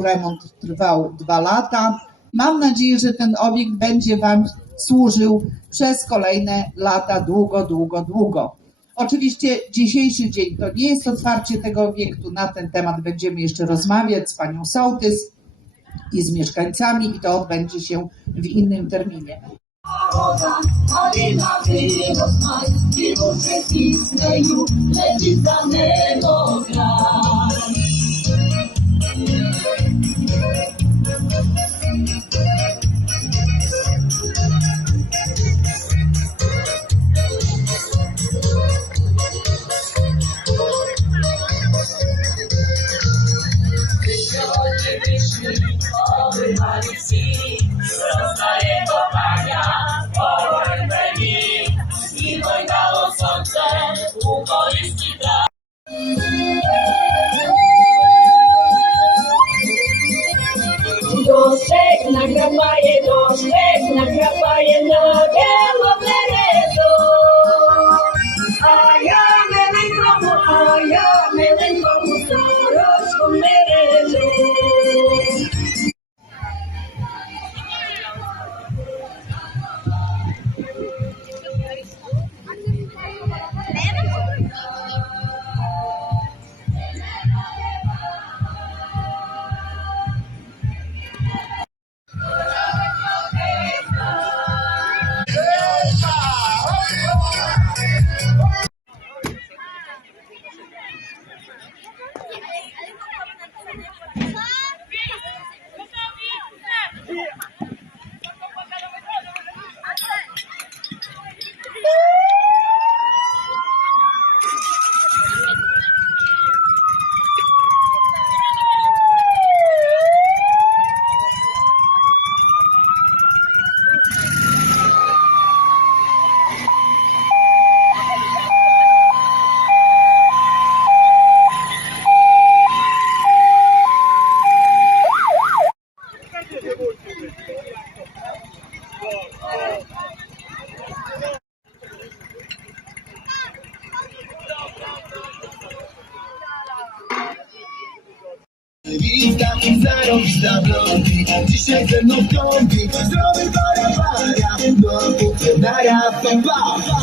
Remont trwał dwa lata. Mam nadzieję, że ten obiekt będzie Wam służył przez kolejne lata, długo, długo, długo. Oczywiście dzisiejszy dzień to nie jest otwarcie tego obiektu. Na ten temat będziemy jeszcze rozmawiać z panią Sołtys i z mieszkańcami i to odbędzie się w innym terminie. Everybody see, Rosalie Copaya, forward me, y bailado sonce, un corisquita. Дощик накрапає, дощик накрапає на біло. Witam i zarobista blondzi Dzisiaj ze mną w kombi Zdrowy para para Do kuchenara pa pa pa